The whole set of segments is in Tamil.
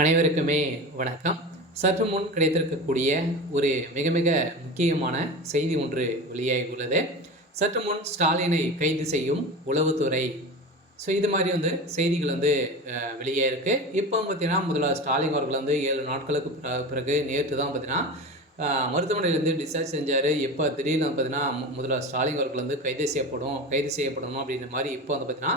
அனைவருக்குமே வணக்கம். சற்று முன் கிடைத்திருக்கக்கூடிய ஒரு மிக மிக முக்கியமான செய்தி ஒன்று வெளியாகியுள்ளது. சற்று முன் ஸ்டாலினை கைது செய்யும் உளவுத்துறை. இது மாதிரி செய்திகள் வெளியாயிருக்கு. இப்போ பார்த்தீங்கன்னா, முதல்வர் ஸ்டாலின் அவர்கள் 7 நாட்களுக்கு பிறகு நேற்று தான் பார்த்தீங்கன்னா, மருத்துவமனையிலேருந்து டிஸ்சார்ஜ் செஞ்சார். எப்போ திடீர்னு பார்த்தீங்கன்னா, முதல்வர் ஸ்டாலின் அவர்கள் கைது செய்யப்படணும் அப்படின்ற மாதிரி இப்போ பார்த்தீங்கன்னா,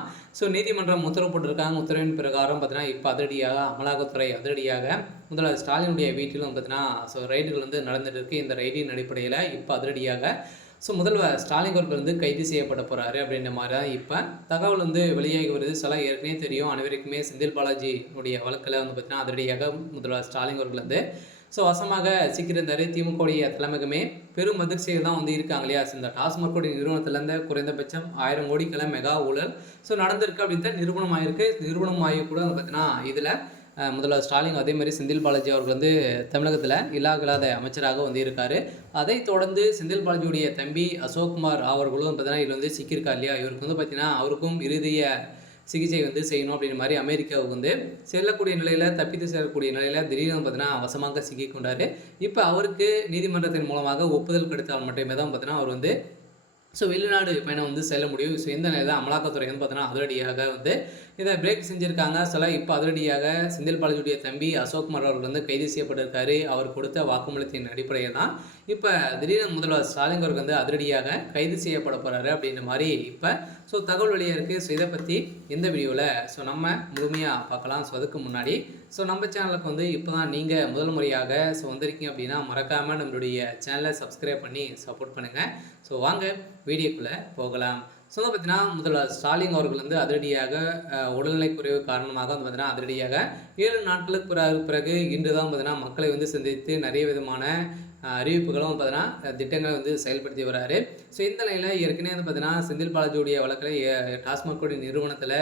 நீதிமன்றம் உத்தரவு போட்டிருக்காங்க. உத்தரவின் பிரகாரம் பார்த்தீங்கன்னா, இப்போ அதிரடியாக அமலாக்கத்துறை அதிரடியாக முதல்வர் ஸ்டாலினுடைய வீட்டிலும் பார்த்தீங்கன்னா, ரைடுகள் நடந்துட்டு இருக்கு. இந்த ரைடின் அடிப்படையில் இப்போ அதிரடியாக முதல்வர் ஸ்டாலின் அவர்கள் கைது செய்யப்பட போகிறாரு அப்படின்ற மாதிரி தான் இப்போ தகவல் வெளியாகி வருது. சில ஏற்கனவே தெரியும் அனைவருக்குமே. செந்தில் பாலாஜியுடைய வழக்கில் பார்த்தீங்கன்னா, அதிரடியாக முதல்வர் ஸ்டாலின் அவர்கள் வசமாக சிக்கியிருந்தார். திமுகவுடைய தலைமைக்குமே பெரும் அதிர்ச்சியில் தான் இருக்காங்க இல்லையா. இந்த டாஸ்மாக் நிறுவனத்திலேருந்து குறைந்தபட்சம் 1000 கோடிக்கெல்ல மெகா ஊழல் நடந்திருக்கு அப்படின்னு நிரூபணம் ஆகிருக்கு. நிரூபணம் ஆகி கூட பார்த்தீங்கன்னா, இதில் முதல்வர் ஸ்டாலின் அதே மாதிரி செந்தில் பாலாஜி அவர்கள் தமிழகத்தில் இல்லாத அமைச்சராக இருக்கார். அதைத் தொடர்ந்து செந்தில் பாலாஜியுடைய தம்பி அசோக்குமார் அவர்களும் பார்த்தீங்கன்னா, இதில் சிக்கியிருக்கார் இல்லையா. இவருக்கு பார்த்தீங்கன்னா, அவருக்கும் இறுதிய சிகிச்சை செய்யணும் அப்படின்ற மாதிரி அமெரிக்காவுக்கு செல்லக்கூடிய நிலையில், தப்பித்து செல்லக்கூடிய நிலையில் திடீர்னு பார்த்தீங்கன்னா வசமாக சிக்கிக்கொண்டார். இப்போ அவருக்கு நீதிமன்றத்தின் மூலமாக ஒப்புதல் கிடைத்தால் மட்டுமே தான் பார்த்தீங்கன்னா அவர் வெளிநாடு பயணம் செல்ல முடியும். இந்த நிலையில் தான் அமலாக்கத்துறை பார்த்தீங்கன்னா, அதிரடியாக இதை பிரேக் செஞ்சுருக்காங்க. இப்போ அதிரடியாக செந்தில் பாலாஜியுடைய தம்பி அசோக்குமார் அவர்கள் கைது செய்யப்பட்டிருக்காரு. அவர் கொடுத்த வாக்குமூலத்தின் அடிப்படையில் தான் இப்போ திடீர்னு முதல்வர் ஸ்டாலின் அவர்கள் அதிரடியாக கைது செய்யப்பட போகிறாரு அப்படின்ற மாதிரி இப்போ தகவல் வெளியாக இருக்குது. இதை பற்றி இந்த வீடியோவில் நம்ம முழுமையாக பார்க்கலாம். அதுக்கு முன்னாடி நம்ம சேனலுக்கு இப்போ தான் நீங்கள் முதல் முறையாக வந்திருக்கீங்க அப்படின்னா மறக்காமல் நம்மளுடைய சேனலை சப்ஸ்கிரைப் பண்ணி சப்போர்ட் பண்ணுங்கள். வாங்க வீடியோக்குள்ளே போகலாம். பார்த்தீங்கன்னா, முதல்வர் ஸ்டாலின் அவர்கள் அதிரடியாக உடல்நிலை குறைவு காரணமாக பார்த்தீங்கன்னா, அதிரடியாக 7 நாட்களுக்கு பிறகு இன்று தான் பார்த்தீங்கன்னா, மக்களை சந்தித்து நிறைய விதமான அறிவிப்புகளும் பார்த்தீங்கன்னா, திட்டங்களை செயல்படுத்தி வராரு. இந்த நிலையில் ஏற்கனவே பார்த்தீங்கன்னா, செந்தில் பாலாஜியுடைய வழக்கில் டாஸ்மாக் நிறுவனத்தில்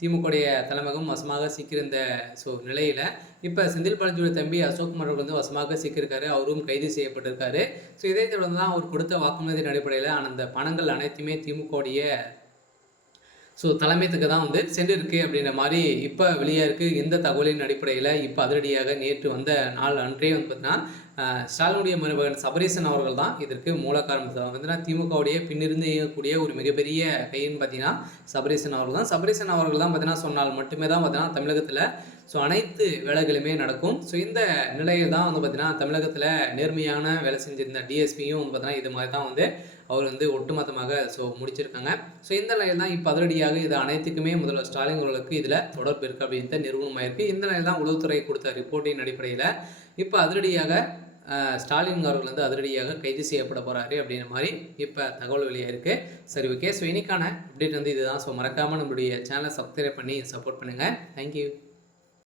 திமுகவுடைய தலைமையகம் வசமாக சிக்கியிருந்த நிலையில் இப்போ செந்தில் பாலாஜியுடைய தம்பி அசோக்குமார் அவர்கள் வசமாக சிக்கியிருக்காரு. அவரும் கைது செய்யப்பட்டிருக்காரு. இதை தொடர்ந்து தான் அவர் கொடுத்த வாக்குமூலத்தின் அடிப்படையில் அந்த பணங்கள் அனைத்துமே திமுகவுடைய தலைமையத்துக்கு தான் சென்றிருக்கு அப்படின்ற மாதிரி இப்போ வெளியாக இருக்குது. இந்த தகவலின் அடிப்படையில் இப்போ அதிரடியாக நேற்று வந்த நாள் அன்றே பார்த்தீங்கன்னா, ஸ்டாலினுடைய மருமகன் சபரீசன் அவர்கள் தான் இதற்கு மூல காரணம். பார்த்தீங்கன்னா, திமுகவுடைய பின்னிருந்து இயங்கக்கூடிய ஒரு மிகப்பெரிய கைன்னு பார்த்தீங்கன்னா சபரீசன் அவர்கள் தான். சபரீசன் அவர்கள் தான் பார்த்தீங்கன்னா சொன்னால் மட்டுமே தான் பார்த்தீங்கன்னா தமிழகத்தில் அனைத்து வேலைகளுமே நடக்கும். இந்த நிலையில் தான் பார்த்தீங்கன்னா, தமிழகத்தில் நேர்மையான வேலை செஞ்சிருந்த டிஎஸ்பியும் பார்த்தீங்கன்னா இது மாதிரி தான் அவர் ஒட்டுமொத்தமாக முடிச்சிருக்காங்க. இந்த நிலையில் தான் இப்போ அதிரடியாக இது அனைத்துக்குமே முதல்வர் ஸ்டாலின் அவர்களுக்கு இதில் தொடர்பு இருக்குது அப்படின்ட்டு நிறுவனமாயிருக்கு. இந்த நிலையில் தான் உளவுத்துறை கொடுத்த ரிப்போர்ட்டின் அடிப்படையில் இப்போ அதிரடியாக ஸ்டாலின் அவர்கள் அதிரடியாக கைது செய்யப்பட போகிறாரு அப்படின்ற மாதிரி இப்போ தகவல் வெளியாக இருக்குது. சரி, ஓகே. இன்னைக்கான அப்டேட் இதுதான். மறக்காமல் நம்மளுடைய சேனலை சப்ஸ்கிரைப் பண்ணி சப்போர்ட் பண்ணுங்கள். தேங்க்யூ.